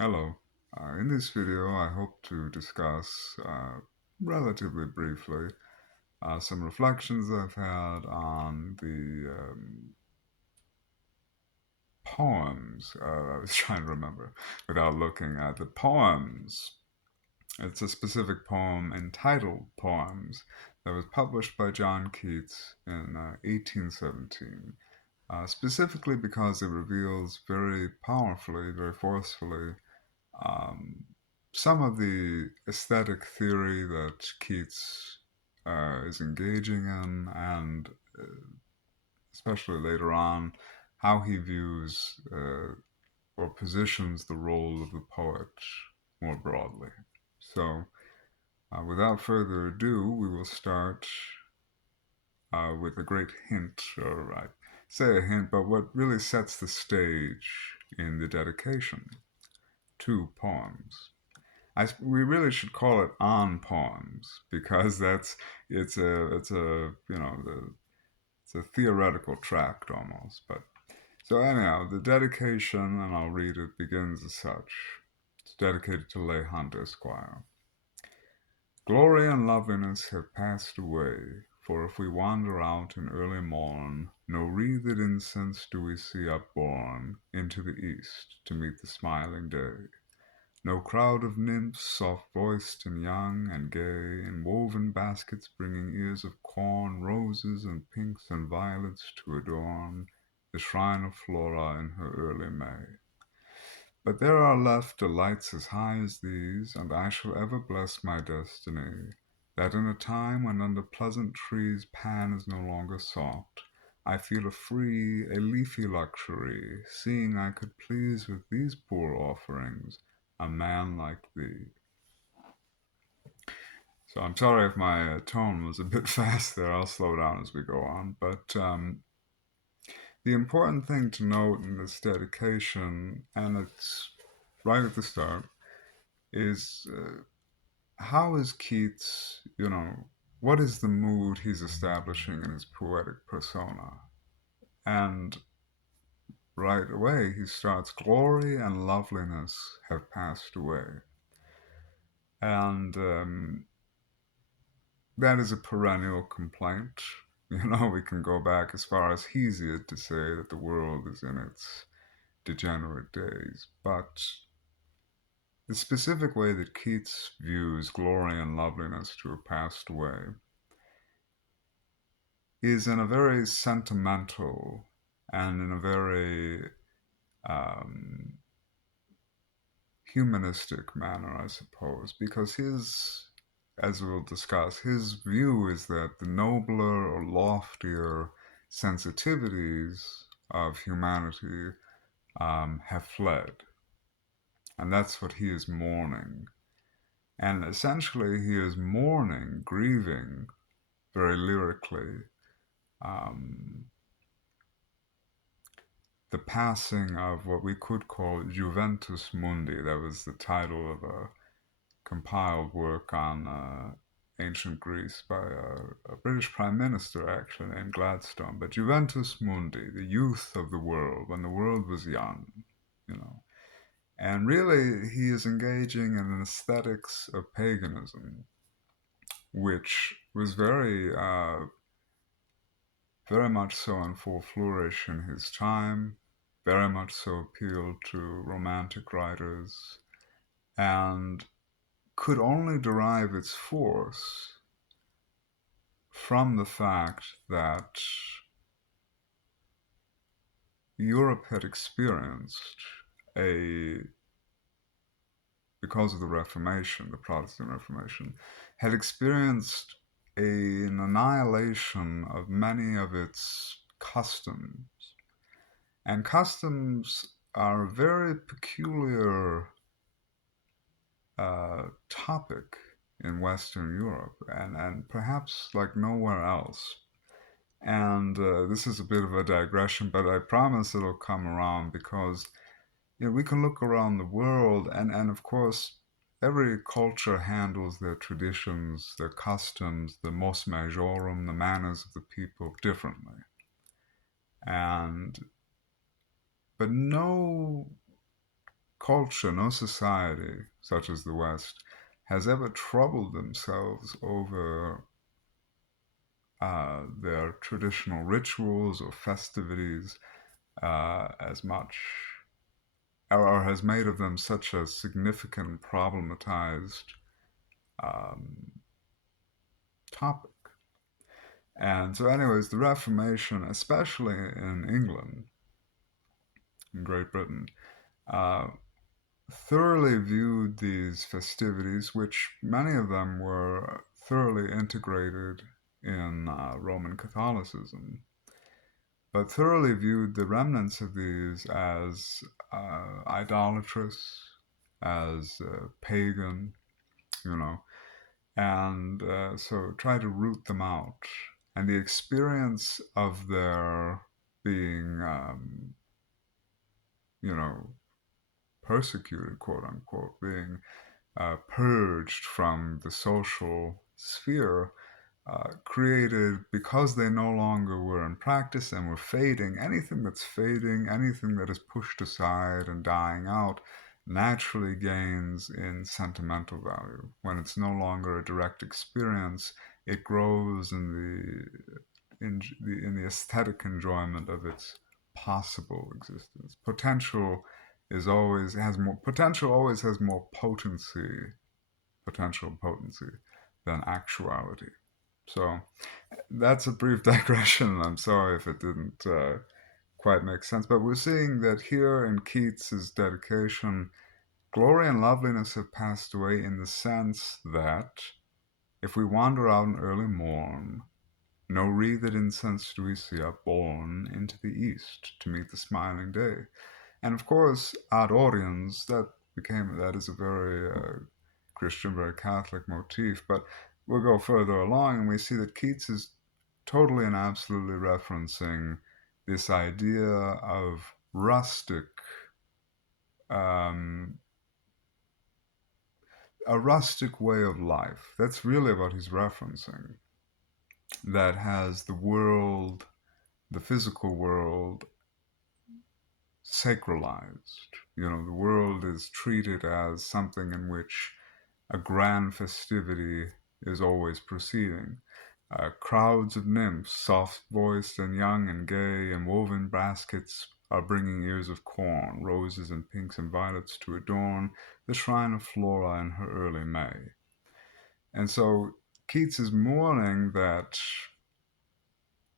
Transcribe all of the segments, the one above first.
Hello. In this video, I hope to discuss relatively briefly some reflections I've had on the poems. I was trying to remember without looking at the poems. It's a specific poem entitled Poems that was published by John Keats in 1817. Specifically because it reveals very powerfully, very forcefully, um, some of the aesthetic theory that Keats is engaging in, and especially later on, how he views or positions the role of the poet more broadly. So, without further ado, we will start with a great hint, or I say a hint, but what really sets the stage in the dedication. Two poems. We really should call it on poems because it's a theoretical tract almost. But so anyhow, the dedication, and I'll read it, begins as such. It's dedicated to Leigh Hunt, Esquire. Glory and loveliness have passed away, for if we wander out in early morn, no wreathed incense do we see upborne into the east to meet the smiling day. No crowd of nymphs, soft-voiced and young and gay, in woven baskets bringing ears of corn, roses and pinks and violets to adorn the shrine of Flora in her early May. But there are left delights as high as these, and I shall ever bless my destiny, that in a time when under pleasant trees Pan is no longer sought, I feel a leafy luxury, seeing I could please with these poor offerings a man like thee. So I'm sorry if my tone was a bit fast there. I'll slow down as we go on. But the important thing to note in this dedication, and it's right at the start, is how is Keats, what is the mood he's establishing in his poetic persona? And right away he starts, glory and loveliness have passed away. And that is a perennial complaint. We can go back as far as Hesiod to say that the world is in its degenerate days. But the specific way that Keats views glory and loveliness to have passed away is in a very sentimental and in a very um, humanistic manner, I suppose, because as we'll discuss, his view is that the nobler or loftier sensitivities of humanity have fled. And that's what he is mourning. And essentially, he is mourning, grieving, very lyrically, um, the passing of what we could call Juventus Mundi. That was the title of a compiled work on ancient Greece by a British Prime Minister, actually, named Gladstone. But Juventus Mundi, the youth of the world, when the world was young, you know. And really, he is engaging in an aesthetics of paganism, which was very much so in full flourish in his time, very much so appealed to romantic writers, and could only derive its force from the fact that Europe had experienced a, because of the Reformation, the Protestant Reformation, had experienced an annihilation of many of its customs. And customs are a very peculiar topic in Western Europe, and perhaps like nowhere else. And this is a bit of a digression, but I promise it'll come around because we can look around the world, and of course, every culture handles their traditions, their customs, the mos majorum, the manners of the people differently. And but no culture, no society, such as the West, has ever troubled themselves over their traditional rituals or festivities as much, or has made of them such a significant problematized um, topic. And so, anyways, the Reformation, especially in England, in Great Britain, uh, thoroughly viewed these festivities, which many of them were thoroughly integrated in Roman Catholicism, but thoroughly viewed the remnants of these as idolatrous, as pagan, you know, and so try to root them out. And the experience of their being, you know, persecuted, quote unquote, being purged from the social sphere, created, because they no longer were in practice and were fading. Anything that's fading, anything that is pushed aside and dying out, naturally gains in sentimental value. When it's no longer a direct experience, it grows in the aesthetic enjoyment of its possible existence. Potential always has more potential potency than actuality. So that's a brief digression. I'm sorry if it didn't quite make sense, but we're seeing that here in Keats's dedication, glory and loveliness have passed away in the sense that if we wander out in early morn, no wreathed incense do we see upborne into the east to meet the smiling day. And of course, ad oriens, that is a very Christian, very Catholic motif. But we'll go further along and we see that Keats is totally and absolutely referencing this idea of um, a rustic way of life. That's really what he's referencing. That has the world, the physical world, sacralized. You know, the world is treated as something in which a grand festivity is always proceeding. Crowds of nymphs, soft voiced and young and gay, in woven baskets, are bringing ears of corn, roses and pinks and violets to adorn the shrine of Flora in her early May. And so Keats is mourning that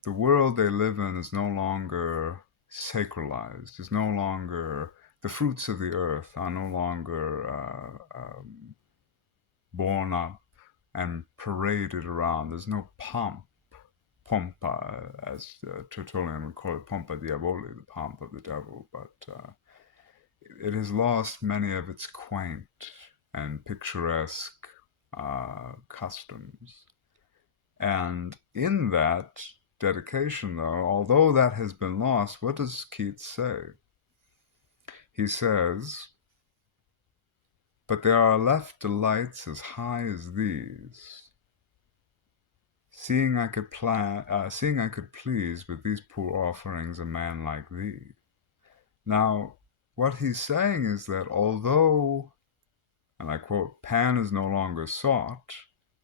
the world they live in is no longer sacralized, is no longer, the fruits of the earth are no longer borne up and paraded around. There's no pompa, as Tertullian would call it, pompa diaboli, the pomp of the devil, but it has lost many of its quaint and picturesque customs. And in that dedication, though, although that has been lost, what does Keats say? He says, "But there are left delights as high as these, seeing I could please with these poor offerings a man like thee." Now, what he's saying is that although, and I quote, "Pan is no longer sought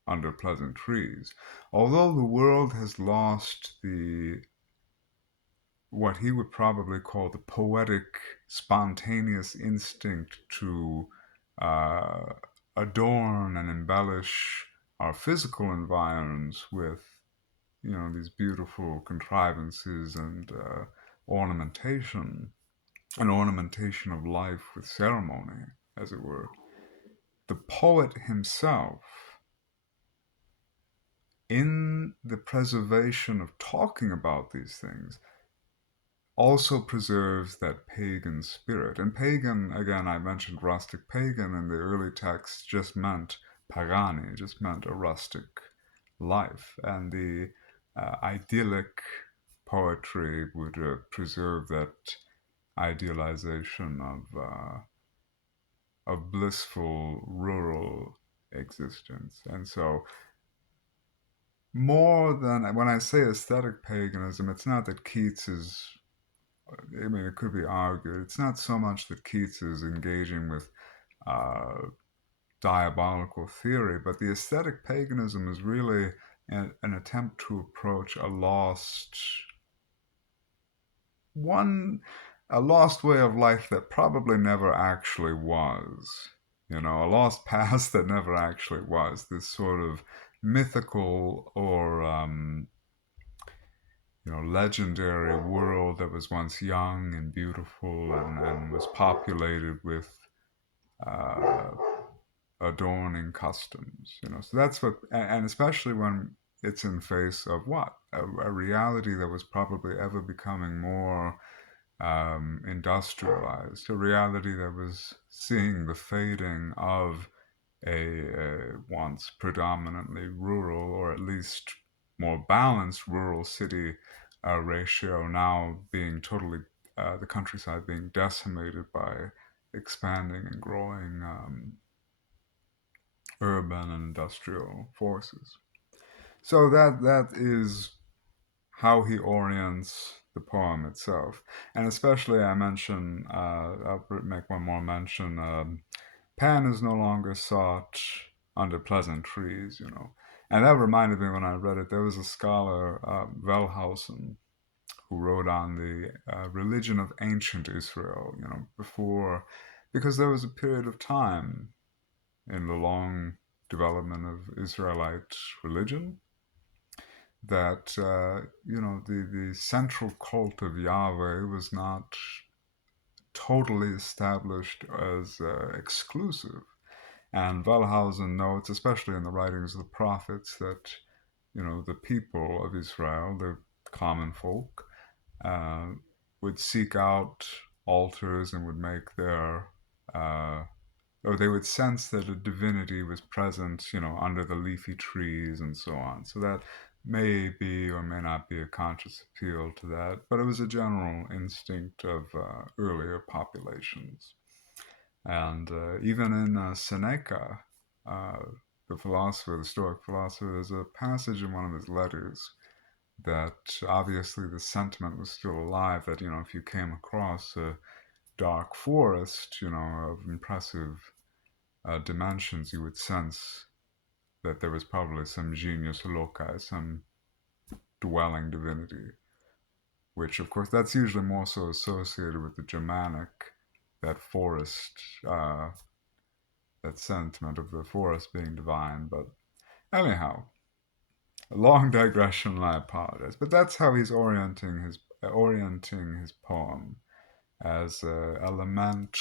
under pleasant trees," although the world has lost the what he would probably call the poetic, spontaneous instinct to uh, adorn and embellish our physical environs with, these beautiful contrivances and ornamentation, an ornamentation of life with ceremony, as it were. The poet himself, in the preservation of talking about these things, also preserves that pagan spirit. And pagan, again, I mentioned rustic. Pagan in the early text just meant pagani, just meant a rustic life. And the idyllic poetry would preserve that idealization of blissful rural existence. And so, more than when I say aesthetic paganism, it's not that Keats is I mean, it could be argued it's not so much that Keats is engaging with uh, diabolical theory, but the aesthetic paganism is really an attempt to approach one, a lost way of life that probably never actually was. A lost past that never actually was. This sort of mythical or legendary world that was once young and beautiful and was populated with uh, adorning customs. So that's what, and especially when it's in face of what a reality that was probably ever becoming more industrialized, a reality that was seeing the fading of a once predominantly rural, or at least more balanced rural city ratio, now being totally the countryside being decimated by expanding and growing urban and industrial forces. So that is how he orients the poem itself, and especially I mention I'll make one more mention. Pan is no longer sought under pleasant trees, and that reminded me when I read it. There was a scholar, Wellhausen, who wrote on the religion of ancient Israel, before, because there was a period of time in the long development of Israelite religion that the central cult of Yahweh was not totally established as exclusive. And Wellhausen notes, especially in the writings of the prophets, that the people of Israel, the common folk, uh, would seek out altars and would make their uh, or they would sense that a divinity was present, under the leafy trees and so on. So that may be or may not be a conscious appeal to that, but it was a general instinct of earlier populations. And even in Seneca, uh, the philosopher, the Stoic philosopher, there's a passage in one of his letters that obviously the sentiment was still alive that, if you came across a dark forest, of impressive dimensions, you would sense that there was probably some genius loci, some dwelling divinity, which, of course, that's usually more so associated with the Germanic, that forest, that sentiment of the forest being divine. But anyhow, a long digression, and I apologize. But that's how he's orienting his poem as a lament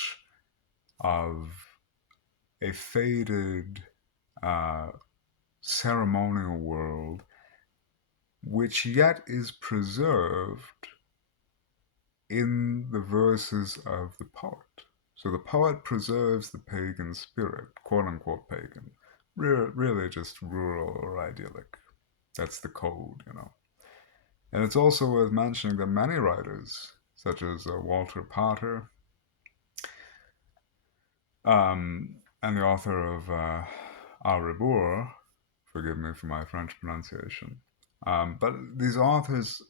of a faded uh, ceremonial world, which yet is preserved in the verses of the poet. So the poet preserves the pagan spirit, quote unquote pagan, really just rural or idyllic. That's the code. And it's also worth mentioning that many writers, such as Walter Potter, and the author of Au Rebours, forgive me for my French pronunciation, but these authors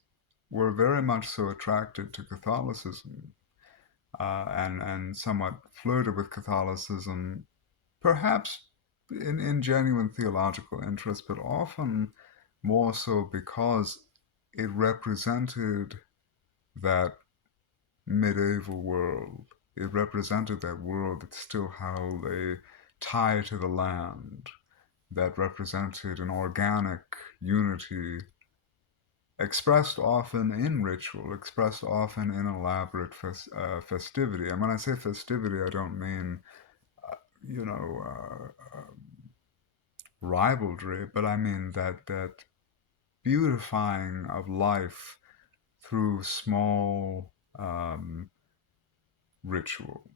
were very much so attracted to Catholicism, and somewhat flirted with Catholicism, perhaps in genuine theological interest, but often more so because it represented that medieval world. It represented that world that still held a tie to the land, that represented an organic unity expressed often in ritual, expressed often in elaborate festivity. And when I say festivity, I don't mean, you know, rivalry, but I mean that beautifying of life through small ritual.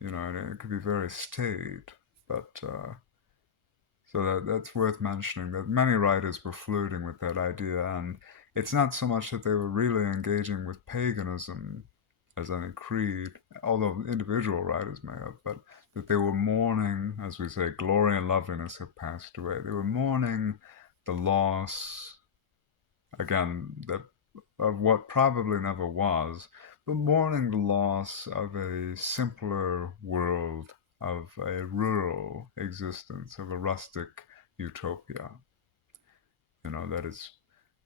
And it could be very staid, but so that's worth mentioning that many writers were flirting with that idea, and it's not so much that they were really engaging with paganism as any creed, although individual writers may have, but that they were mourning, as we say, glory and loveliness have passed away. They were mourning the loss, again, that of what probably never was, but mourning the loss of a simpler world, of a rural existence, of a rustic utopia, that is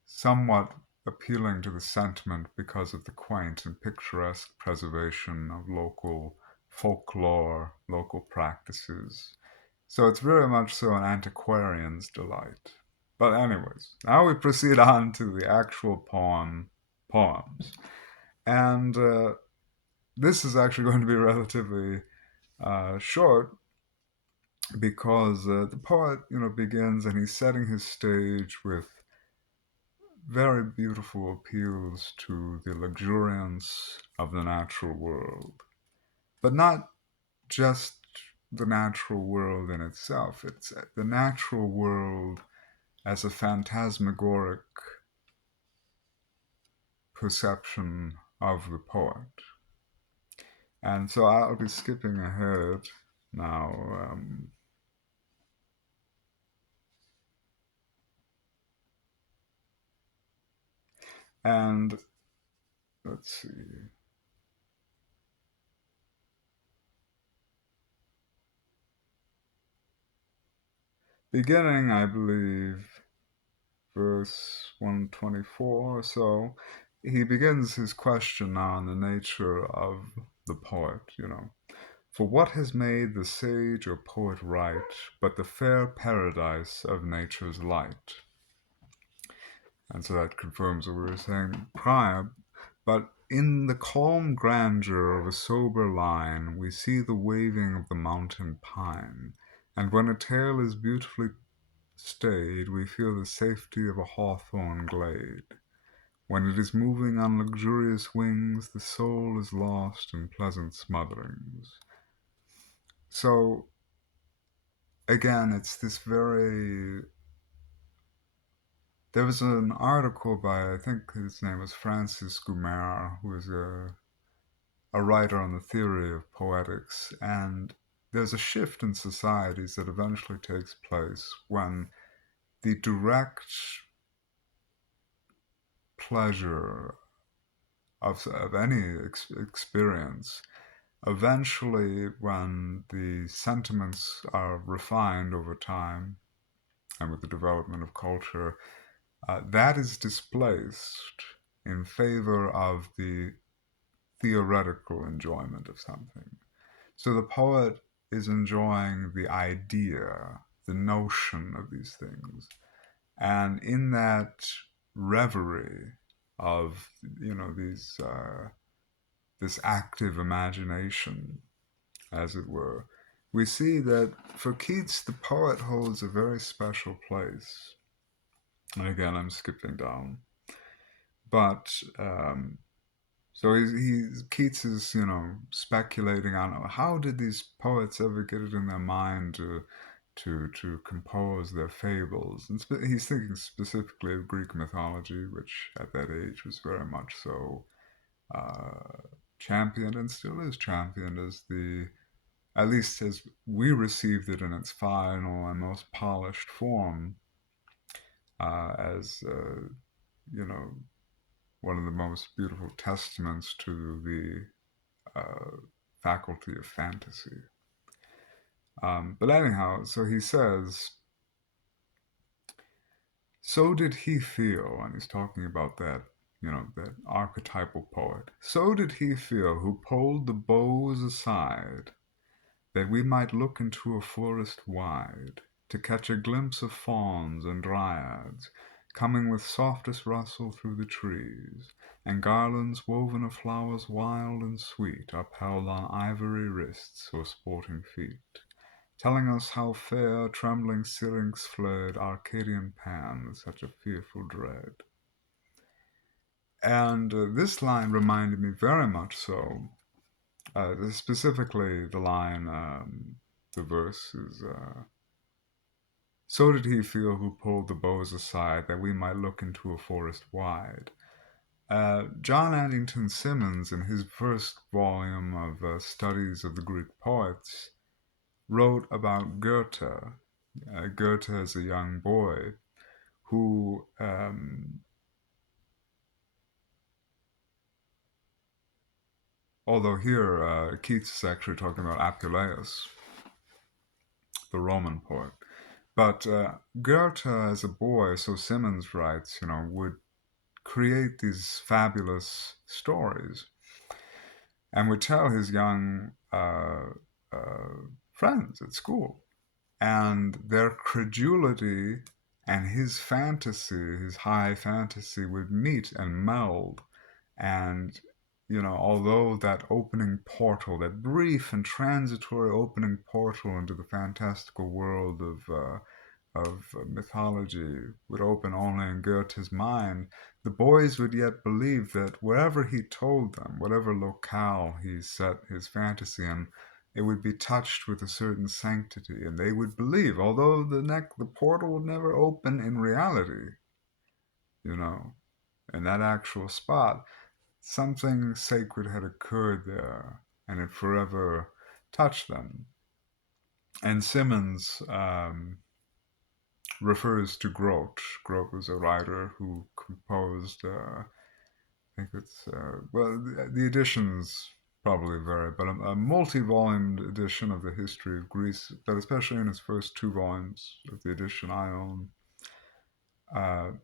somewhat appealing to the sentiment because of the quaint and picturesque preservation of local folklore, local practices. So it's very much so an antiquarian's delight. But anyways, now we proceed on to the actual poems. And this is actually going to be relatively short because the poet, begins and he's setting his stage with very beautiful appeals to the luxuriance of the natural world, but not just the natural world in itself. It's the natural world as a phantasmagoric perception of the poet. And so I'll be skipping ahead now. And let's see. Beginning, I believe, verse 124 or so, he begins his question now on the nature of the poet. For what has made the sage or poet write but the fair paradise of nature's light? And so that confirms what we were saying prior. But in the calm grandeur of a sober line, we see the waving of the mountain pine. And when a tale is beautifully stayed, we feel the safety of a hawthorn glade. When it is moving on luxurious wings, the soul is lost in pleasant smotherings. So, again, it's this very. There was an article by, I think his name was Francis Gumer, who is a writer on the theory of poetics, and there's a shift in societies that eventually takes place when the direct pleasure of any experience, eventually, when the sentiments are refined over time and with the development of culture, that is displaced in favor of the theoretical enjoyment of something. So the poet is enjoying the idea, the notion of these things. And in that reverie of, this active imagination, as it were, we see that for Keats, the poet holds a very special place. And again, I'm skipping down. But so Keats is, speculating on how did these poets ever get it in their mind to compose their fables, and he's thinking specifically of Greek mythology, which at that age was very much so uh, championed and still is championed as at least as we received it in its final and most polished form, as you know one of the most beautiful testaments to the faculty of fantasy. But anyhow, so he says, so did he feel, and he's talking about that, that archetypal poet. So did he feel who pulled the boughs aside, that we might look into a forest wide, to catch a glimpse of fauns and dryads, coming with softest rustle through the trees, and garlands woven of flowers wild and sweet, upheld on ivory wrists or sporting feet, telling us how fair trembling Syrinx fled Arcadian Pan with such a fearful dread. And this line reminded me very much so. Specifically, the line, the verse is, so did he feel who pulled the boughs aside that we might look into a forest wide. John Addington Symonds, in his first volume of Studies of the Greek Poets, wrote about Goethe. Goethe as a young boy who although here Keats is actually talking about Apuleius, the Roman poet. But Goethe, as a boy, so Simmons writes, would create these fabulous stories and would tell his young friends at school. And their credulity and his fantasy, his high fantasy, would meet and meld. And, although that opening portal, that brief and transitory opening portal into the fantastical world of mythology would open only in Goethe's mind, the boys would yet believe that wherever he told them, whatever locale he set his fantasy in, it would be touched with a certain sanctity, and they would believe, although the portal would never open in reality, you know, in that actual spot, something sacred had occurred there, and it forever touched them. And Simmons refers to Grote. Grote was a writer who composed, I think it's, the editions probably vary, but a multi-volumed edition of the history of Greece, but especially in its first two volumes of the edition I own,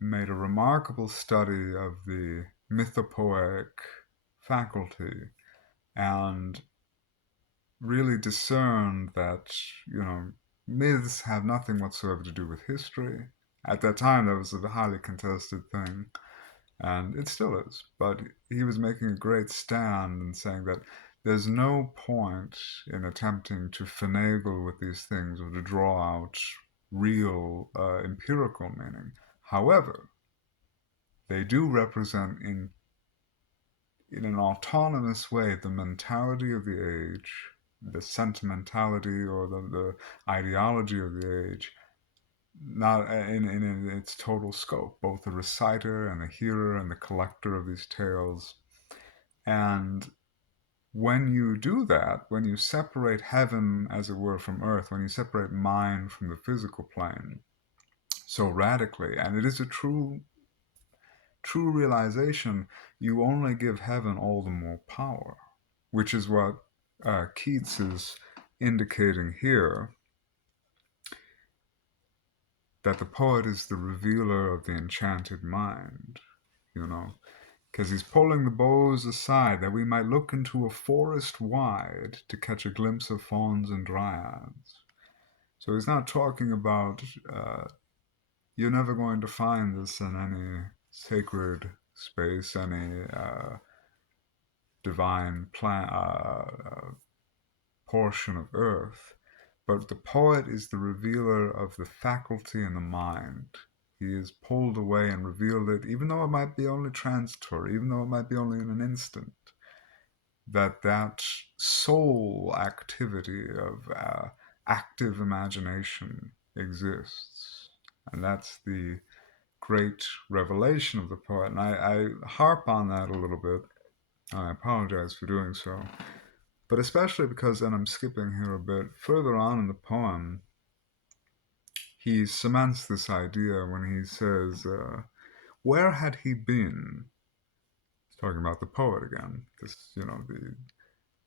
made a remarkable study of the mythopoeic faculty and really discerned that, myths have nothing whatsoever to do with history. At that time, that was a highly contested thing, and it still is. But he was making a great stand and saying that there's no point in attempting to finagle with these things or to draw out real empirical meaning. However, they do represent in an autonomous way the mentality of the age, the sentimentality or the ideology of the age, not in its total scope, both the reciter and the hearer and the collector of these tales. And when you do that, when you separate heaven, as it were, from earth, when you separate mind from the physical plane so radically, and it is a true realization, you only give heaven all the more power, which is what Keats is indicating here, that the poet is the revealer of the enchanted mind, because he's pulling the boughs aside that we might look into a forest wide to catch a glimpse of fauns and dryads. So he's not talking about, you're never going to find this in any sacred space, any divine portion of earth, but the poet is the revealer of the faculty in the mind. He is pulled away and revealed it, even though it might be only transitory, even though it might be only in an instant, that soul activity of active imagination exists. And that's the great revelation of the poet. And I harp on that a little bit. I apologize for doing so. But especially because, and I'm skipping here a bit, further on in the poem, he cements this idea when he says, where had he been? He's talking about the poet again,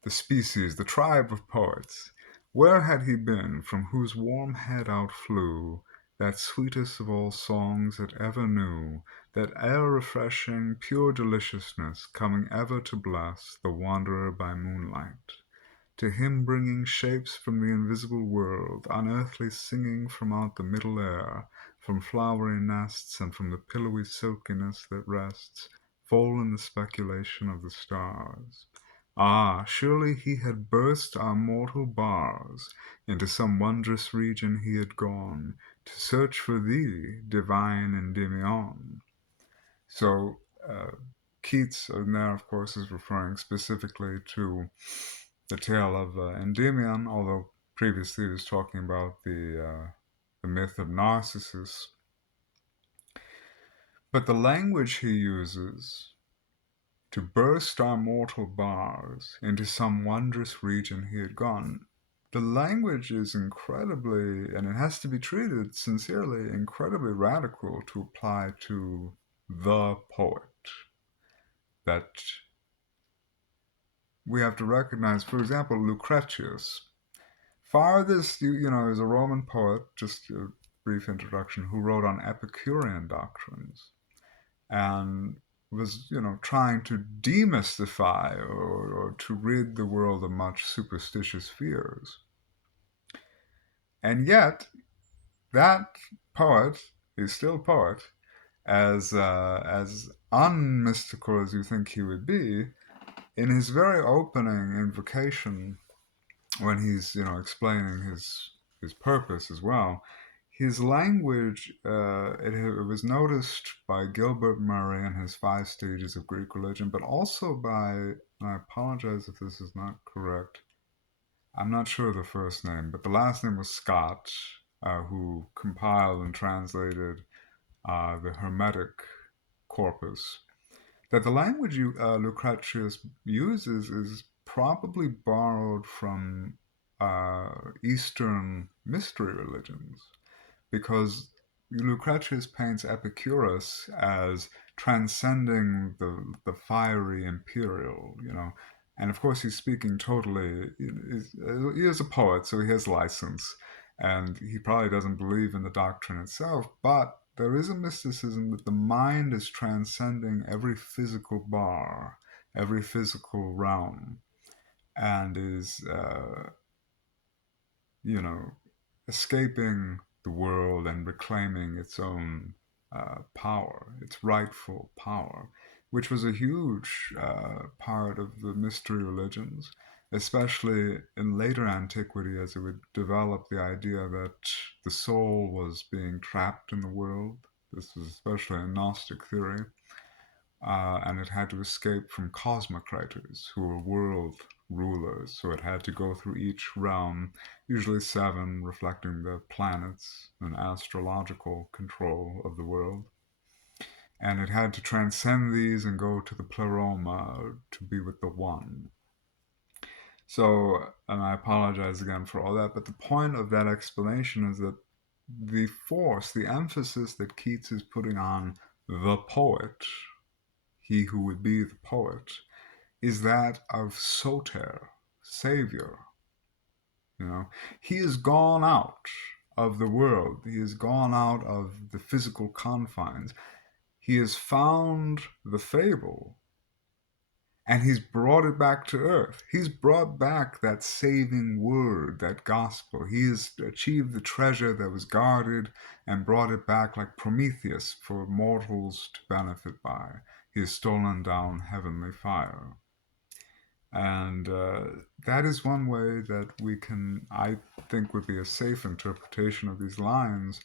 the species, the tribe of poets. Where had he been from whose warm head outflew that sweetest of all songs that ever knew, that air-refreshing, pure deliciousness, coming ever to bless the wanderer by moonlight? To him bringing shapes from the invisible world, unearthly singing from out the middle air, from flowery nests and from the pillowy silkiness that rests, full in the speculation of the stars. Ah, surely he had burst our mortal bars, into some wondrous region he had gone, to search for thee, divine Endymion. So, Keats, there of course, is referring specifically to the tale of Endymion, although previously he was talking about the myth of Narcissus. But the language he uses, to burst our mortal bars into some wondrous region he had gone, the language is incredibly, and it has to be treated sincerely, incredibly radical to apply to the poet. That we have to recognize, for example, Lucretius. Farthest, is a Roman poet, just a brief introduction, who wrote on Epicurean doctrines and was, trying to demystify or to rid the world of much superstitious fears. And yet, that poet is still a poet, as unmystical as you think he would be. In his very opening invocation, when he's explaining his purpose as well, his language, it was noticed by Gilbert Murray in his Five Stages of Greek Religion, but also by, and I apologize if this is not correct, I'm not sure of the first name, but the last name was Scott, who compiled and translated the Hermetic corpus, that the language Lucretius uses is probably borrowed from Eastern mystery religions, because Lucretius paints Epicurus as transcending the fiery imperial, and of course he's speaking totally. He is a poet, so he has license, and he probably doesn't believe in the doctrine itself, but there is a mysticism that the mind is transcending every physical bar, every physical realm, and is, you know, escaping the world and reclaiming its own power, its rightful power, which was a huge part of the mystery religions, especially in later antiquity, as it would develop the idea that the soul was being trapped in the world. This was especially a Gnostic theory, and it had to escape from cosmocrators, who were world rulers. So it had to go through each realm, usually seven, reflecting the planets and astrological control of the world. And it had to transcend these and go to the pleroma to be with the one. So, and I apologize again for all that, but the point of that explanation is that the force, the emphasis that Keats is putting on the poet, he who would be the poet, is that of Soter, Savior. He has gone out of the world. He has gone out of the physical confines. He has found the fable, and he's brought it back to earth. He's brought back that saving word, that gospel. He has achieved the treasure that was guarded and brought it back like Prometheus for mortals to benefit by. He has stolen down heavenly fire. And that is one way that we can, I think, would be a safe interpretation of these lines.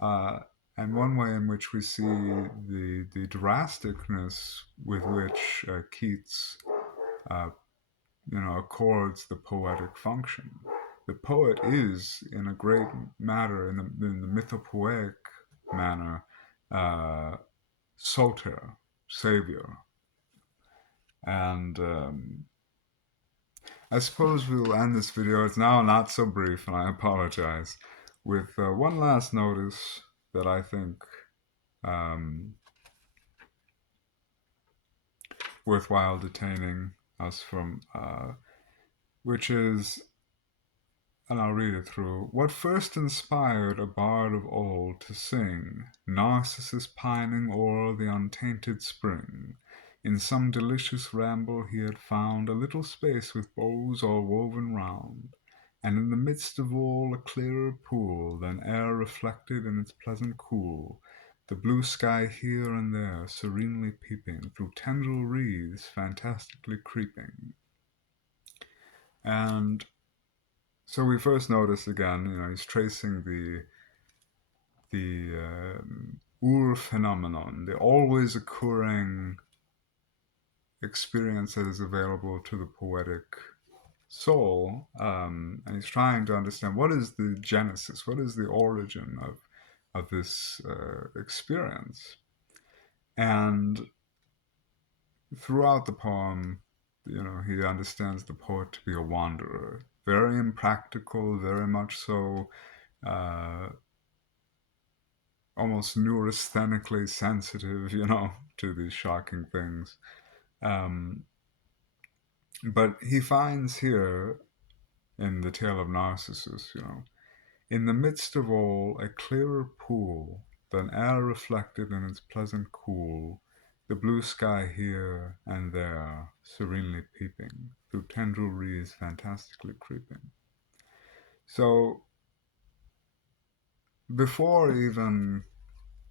Uh, and one way in which we see the drasticness with which Keats, uh, accords the poetic function. The poet is, in a great matter, in the mythopoeic manner, Soter, Savior. And I suppose we'll end this video. It's now not so brief, and I apologize, with one last notice that I think um, worthwhile detaining us from, which is, and I'll read it through. What first inspired a bard of old to sing, Narcissus pining o'er the untainted spring? In some delicious ramble he had found a little space with boughs all woven round, and in the midst of all a clearer pool than air reflected in its pleasant cool, the blue sky here and there serenely peeping through tendril wreaths fantastically creeping. And so we first notice again, he's tracing the phenomenon, the always occurring experience that is available to the poetic soul, and he's trying to understand what is the genesis, what is the origin of this experience. And throughout the poem, he understands the poet to be a wanderer, very impractical, very much so, almost neurasthenically sensitive, to these shocking things. Um, But he finds here in the tale of Narcissus, in the midst of all, a clearer pool than air reflected in its pleasant cool, the blue sky here and there serenely peeping, through tendril wreaths fantastically creeping. So before even,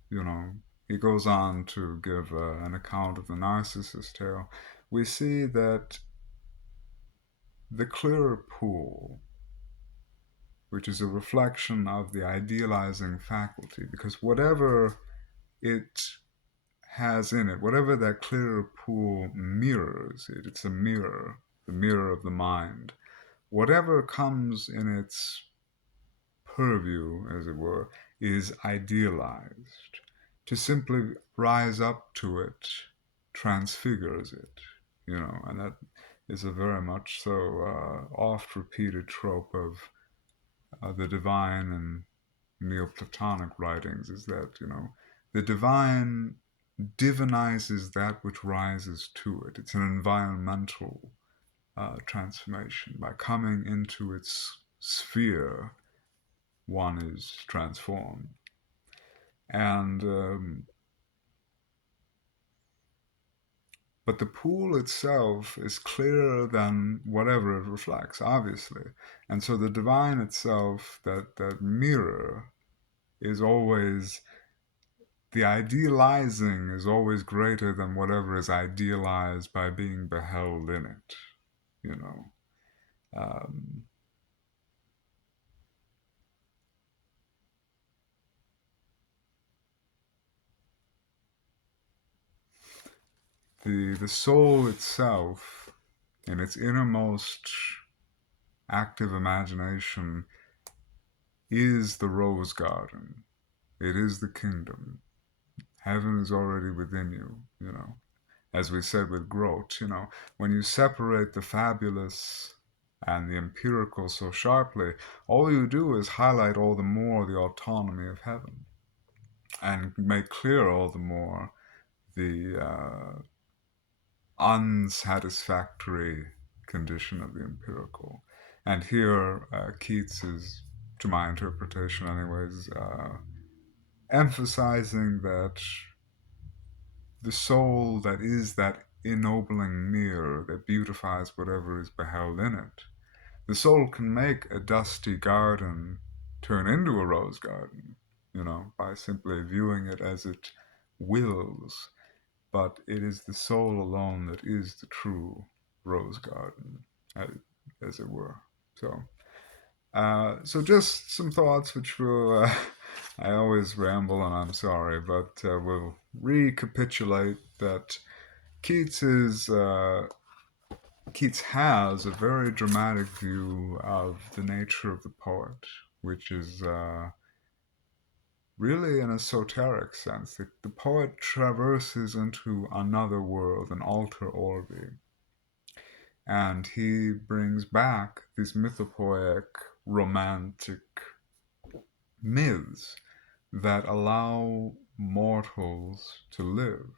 you know, he goes on to give an account of the Narcissus tale, we see that the clearer pool, which is a reflection of the idealizing faculty, because whatever it has in it, whatever that clearer pool mirrors it, it's a mirror, the mirror of the mind. Whatever comes in its purview, as it were, is idealized. To simply rise up to it transfigures it, and that is a very much so oft repeated trope of the divine and Neoplatonic writings is that, the divine divinizes that which rises to it. It's an environmental transformation. By coming into its sphere, one is transformed. And but the pool itself is clearer than whatever it reflects, obviously. And so the divine itself, that mirror, is always the idealizing is always greater than whatever is idealized by being beheld in it. You know, um, the soul itself, in its innermost active imagination, is the rose garden. It is the kingdom. Heaven is already within you. As we said with Grote, when you separate the fabulous and the empirical so sharply, all you do is highlight all the more the autonomy of heaven and make clear all the more the unsatisfactory condition of the empirical. And here, Keats is, to my interpretation, anyways, emphasizing that the soul that is that ennobling mirror that beautifies whatever is beheld in it. The soul can make a dusty garden turn into a rose garden, by simply viewing it as it wills. But it is the soul alone that is the true rose garden, as it were. So just some thoughts which will, I always ramble and I'm sorry, but we'll recapitulate that Keats is Keats has a very dramatic view of the nature of the poet, which is really an esoteric sense. The poet traverses into another world, an alter orbe, and he brings back these mythopoeic, romantic myths that allow mortals to live.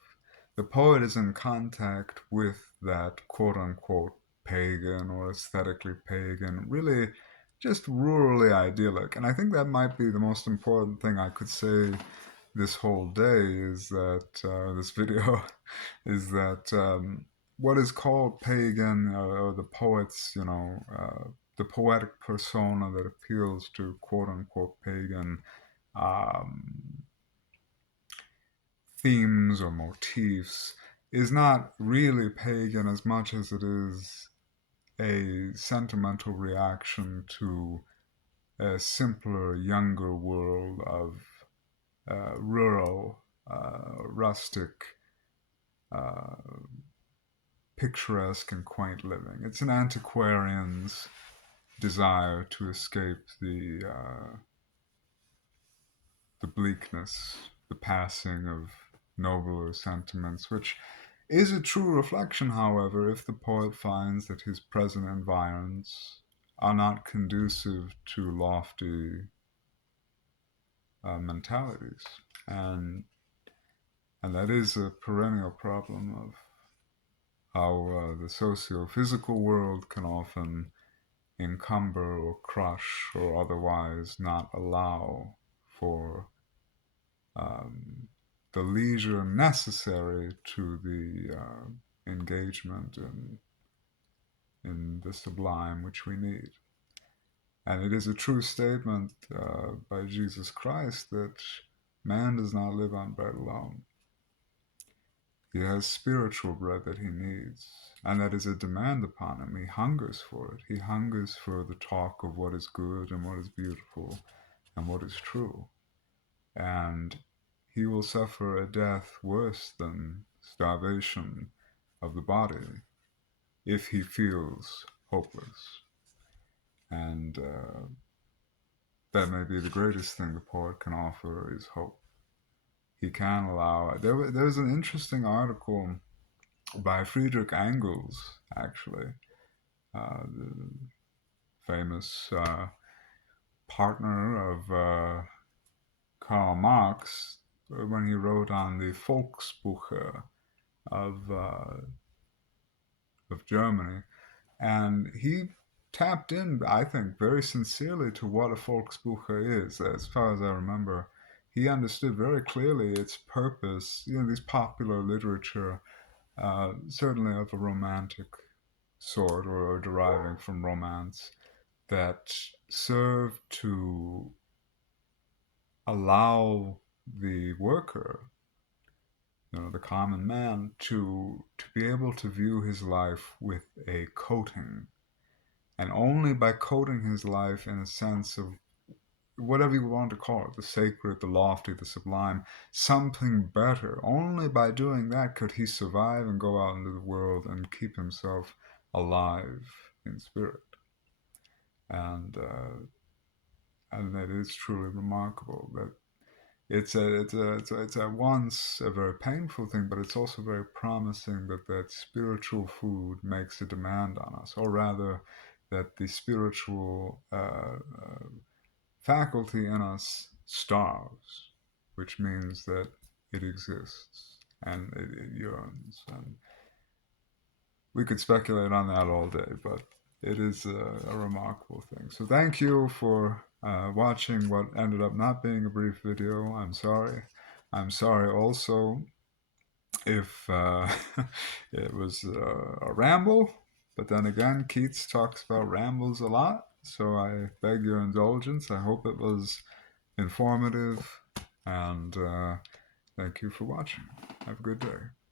The poet is in contact with that quote unquote pagan or aesthetically pagan, really just rurally idyllic. And I think that might be the most important thing I could say this whole day is that this video is that what is called pagan or the poets, the poetic persona that appeals to quote unquote pagan um, themes or motifs is not really pagan as much as it is a sentimental reaction to a simpler, younger world of rural, rustic, uh, picturesque, and quaint living. It's an antiquarian's desire to escape the bleakness, the passing of nobler sentiments, which is a true reflection, however, if the poet finds that his present environs are not conducive to lofty mentalities. And and that is a perennial problem how the socio-physical world can often encumber or crush or otherwise not allow for um, the leisure necessary to the engagement in the sublime which we need. And it is a true statement by Jesus Christ that man does not live on bread alone. He has spiritual bread that he needs, and that is a demand upon him. He hungers for it. He hungers for the talk of what is good and what is beautiful and what is true. And he will suffer a death worse than starvation of the body if he feels hopeless. And that may be the greatest thing the poet can offer is hope. He can allow. There's an interesting article by Friedrich Engels, actually, the famous partner of Karl Marx, when he wrote on the Volksbücher of uh, of Germany, and he tapped in, I think, very sincerely to what a Volksbücher is. As far as I remember, he understood very clearly its purpose. This popular literature, certainly of a romantic sort or deriving from romance, that serve to allow the worker, the common man, to be able to view his life with a coating, and only by coating his life in a sense of whatever you want to call it, the sacred, the lofty, the sublime, something better. Only by doing that could he survive and go out into the world and keep himself alive in spirit. And that is truly remarkable. That it's at once a very painful thing, but it's also very promising that spiritual food makes a demand on us, or rather, that the spiritual faculty in us starves, which means that it exists and it yearns. And we could speculate on that all day, but it is a remarkable thing. So thank you for watching what ended up not being a brief video. I'm sorry. I'm sorry also if it was a ramble, but then again, Keats talks about rambles a lot, so I beg your indulgence. I hope it was informative, and thank you for watching. Have a good day.